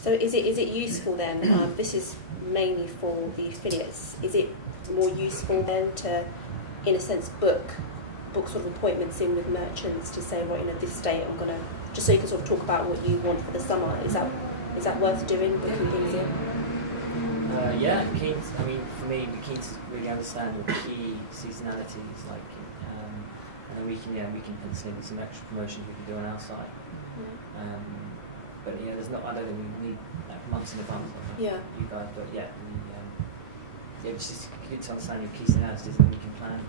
So is it useful then? This is mainly for the affiliates. Is it more useful then to, in a sense, book sort of appointments in with merchants to say, right, this date I'm gonna, just so you can sort of talk about what you want for the summer. Is that worth doing, booking things in? Yeah, keen. I mean, for me, we're keen to really understand what key seasonalities like, and then we can pencil in some extra promotions we can do on our site. Yeah. But yeah, I don't think we need like months in advance. Yeah. You guys, but yeah, it's just good to understand your key seasonalities, and then we can plan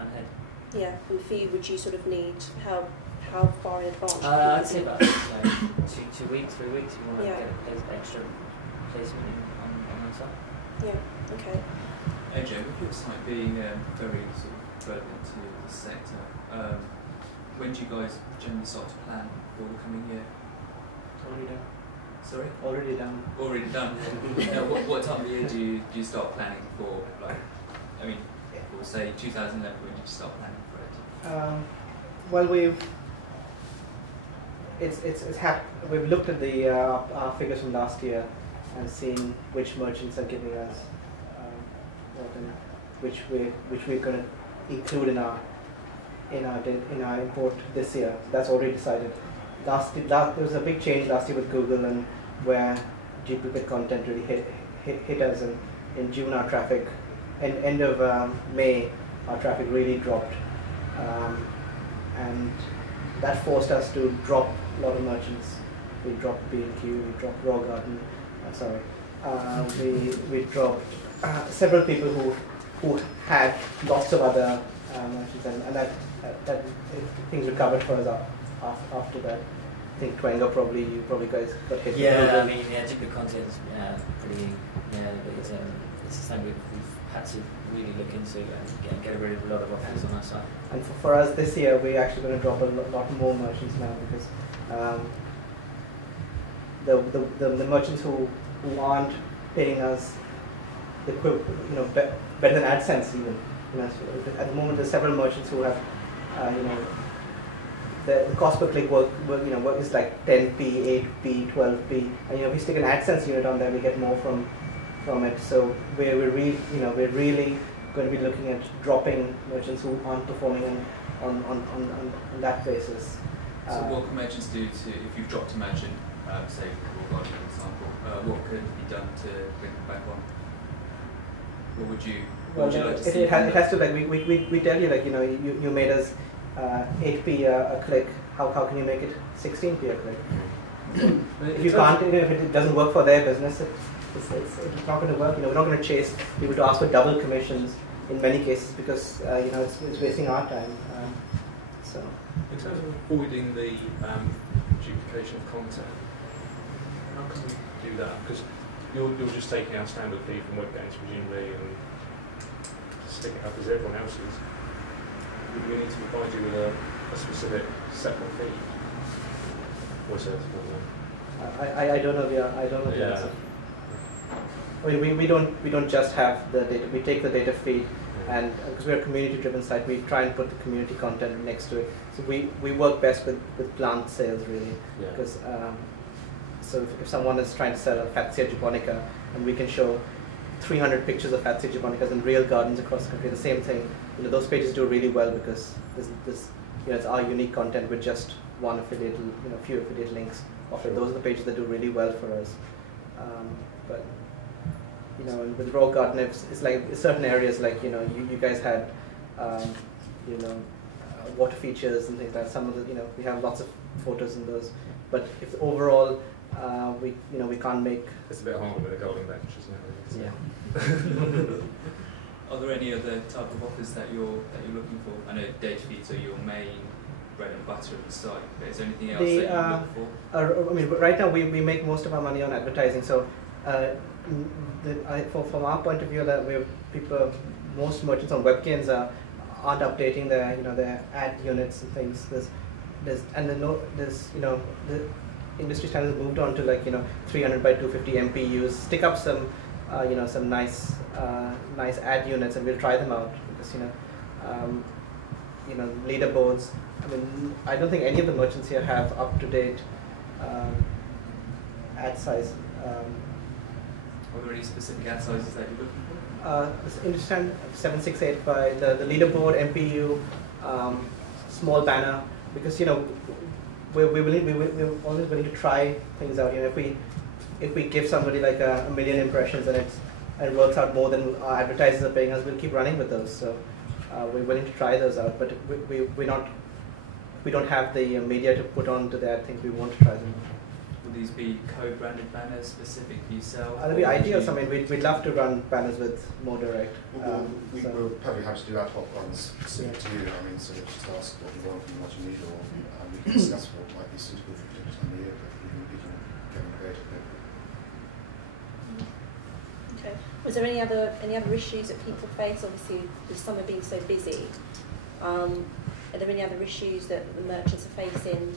ahead. Yeah, and for you, would you sort of need how far in advance? I'd say about 2 weeks, 3 weeks. If you want to get an extra placement on our site. Yeah. Okay. AJ, with your site being very sort of relevant to the sector, when do you guys generally start to plan for the coming year? Already done. Sorry? Already done. Already done. Now, what time of year do you start planning for? Like, I mean, we'll say 2011. When did you start planning for it? Well, we've looked at the our figures from last year and seen which merchants are giving us which we're going to include in our import this year. That's already decided. There was a big change last year with Google, and where duplicate content really hit us. And in June, our traffic, and end of May, our traffic really dropped, and that forced us to drop a lot of merchants. We dropped B&Q, we dropped Raw Garden. We dropped several people who had lots of other merchants, and that things recovered for us after that. I think Twenga you probably guys got hit. Yeah, I mean, duplicate content is pretty. Yeah, it's something we've had to really look into and get rid of a lot of offers on our site. And for us this year, we're actually going to drop a lot more merchants now, because the merchants who aren't paying us the better than AdSense even. At the moment, there's several merchants who have the cost per click work is like 10p, 8p, 12p, and if we stick an AdSense unit on there, we get more from it. So we're really going to be looking at dropping merchants who aren't performing on that basis. So what can merchants do if you've dropped a merchant, say for example, what could be done to bring them back on? What would you like to see? It has to, like we tell you, like you made us 8p a click. How can you make it 16p a click? If you can't, if it doesn't work for their business, it's not going to work. We're not going to chase people to ask for double commissions in many cases, because it's wasting our time. So in terms of avoiding the duplication of content, how can we do that? Because you're just taking our standard feed from Webgains presumably and stick it up as everyone else's. Would we need to provide you with a specific separate feed? Or is it? I don't know the answer. I mean, we don't just have the data. We take the data feed, and because we're a community-driven site, we try and put the community content next to it. So we work best with plant sales, really, because so if someone is trying to sell a Fatsia japonica, and we can show 300 pictures of Fatsia japonicas in real gardens across the country, the same thing. Those pages do really well because it's our unique content with just one affiliate, few affiliate links. Those are the pages that do really well for us. But with Raw Garden, it's like certain areas, like you guys had water features and things like that. Some of the we have lots of photos in those, but if overall we can't make. It's a bit harder with a golden bench, isn't it? Yeah. Are there any other type of offers that you're looking for? I know data feeds are your main bread and butter of the site, but is there anything else that you look for? I mean, right now we make most of our money on advertising. So, from our point of view, that most merchants on Webgains aren't updating their ad units and things. The industry standards moved on to 300 by 250 MPUs. Stick up some some nice ad units, and we'll try them out, because leaderboards. I mean, I don't think any of the merchants here have up-to-date ad size. Are there any specific ad sizes that you're looking for? Understand 768 by the leaderboard, MPU, small banner, because we're always willing to try things out. If we give somebody like a million impressions and it works out more than our advertisers are paying us, we'll keep running with those. So we're willing to try those out, but we don't have the media to put onto that. I think we want to try them. Will these be co-branded banners specific for yourself? That'd be ideal. I mean, we'd love to run banners with more direct. We'll probably have to do ad hoc ones specific to you. I mean, so just ask what you want and what you need, or we can discuss what might be suitable for different time of year, but we can get on creative there. Okay. Was there any other issues that people face? Obviously, with summer being so busy, are there any other issues that the merchants are facing,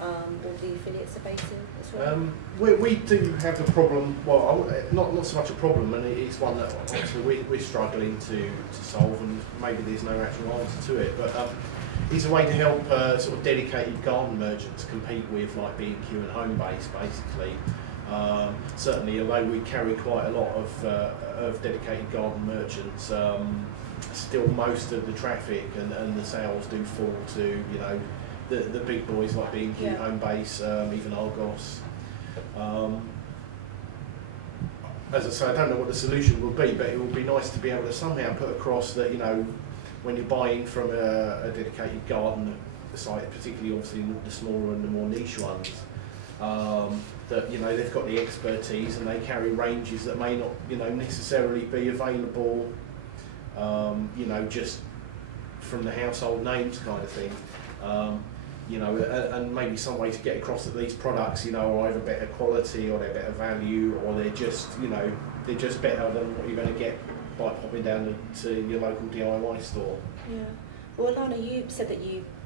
or the affiliates are facing as well? We do have the problem. Well, not so much a problem, and it's one that obviously we're struggling to solve, and maybe there's no actual answer to it. But it's a way to help sort of dedicated garden merchants compete with like B&Q and Homebase, basically. Certainly, although we carry quite a lot of dedicated garden merchants, still most of the traffic and the sales do fall to the big boys like B&Q, Homebase, even Argos. As I say, I don't know what the solution will be, but it would be nice to be able to somehow put across that when you're buying from a dedicated garden site, particularly obviously the smaller and the more niche ones, that they've got the expertise and they carry ranges that may not necessarily be available just from the household names kind of thing. And maybe some way to get across that these products are either better quality or they're better value, or they're just better than what you're going to get by popping down to your local DIY store. Yeah. Well, Alana, you said that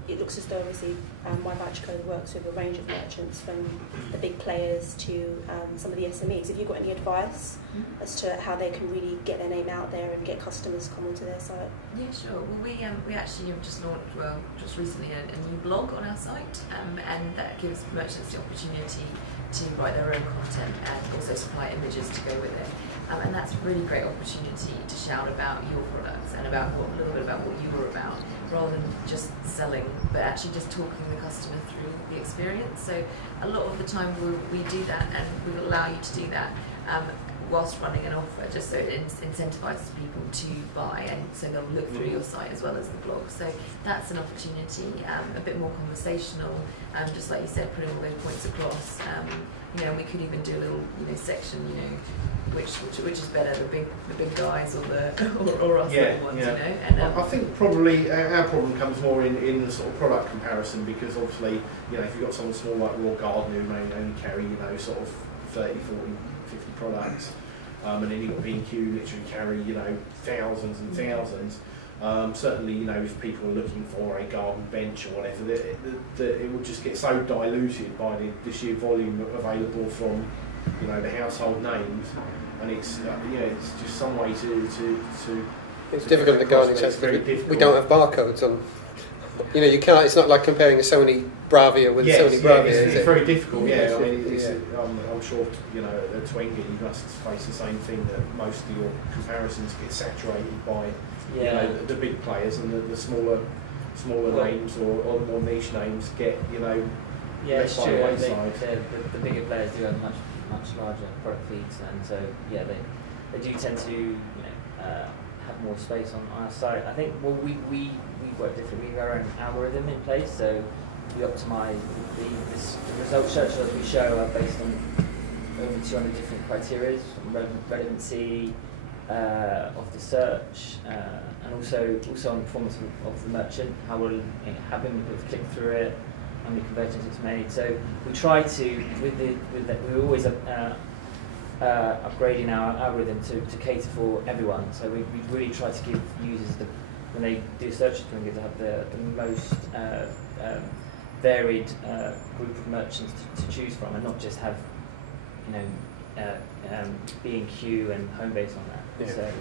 it looks as though obviously My Voucher Code works with a range of merchants, from the big players to some of the SMEs. Have you got any advice as to how they can really get their name out there and get customers to come onto their site? Yeah, sure. Well, we actually have just launched, just recently, a new blog on our site, and that gives merchants the opportunity to write their own content and also supply images to go with it. And that's a really great opportunity to shout about your products and about a little bit about what you were about, rather than just selling, but actually just talking the customer through the experience. So a lot of the time we do that, and we will allow you to do that whilst running an offer, just so it incentivises people to buy, and so they'll look through your site as well as the blog. So that's an opportunity, a bit more conversational, just like you said, putting all those points across. We could even do a little section, which is better, the big guys or us little ones, And I think probably our problem comes more in the sort of product comparison, because obviously if you've got someone small like Raw Garden who may only carry sort of 30, 40, 50 products, and then you've got B&Q literally carry thousands and thousands. Certainly, if people are looking for a garden bench or whatever, it will just get so diluted by the sheer volume available from the household names, and it's just some way to it's difficult in the gardening sense because we don't have barcodes on. You can't. It's not like comparing a Sony Bravia with a Sony Bravia. It's very difficult. Yeah, I mean, I'm sure at Twenga you must face the same thing, that most of your comparisons get saturated by the big players, and the smaller names or the more niche names get it's true. The bigger players do have much larger product feeds, and so they do tend to have more space on our site. I think we work differently. We have our own algorithm in place, so we optimise the result searches that we show are based on over 200 different criteria, from relevancy of the search, and also on the performance of the merchant, how many people have clicked through it, how many conversions it's made. So we try to, we're always upgrading our algorithm to cater for everyone. So we really try to give users when they do searches, to have the most varied group of merchants to choose from, and not just have B&Q and Homebase on that. Yeah. So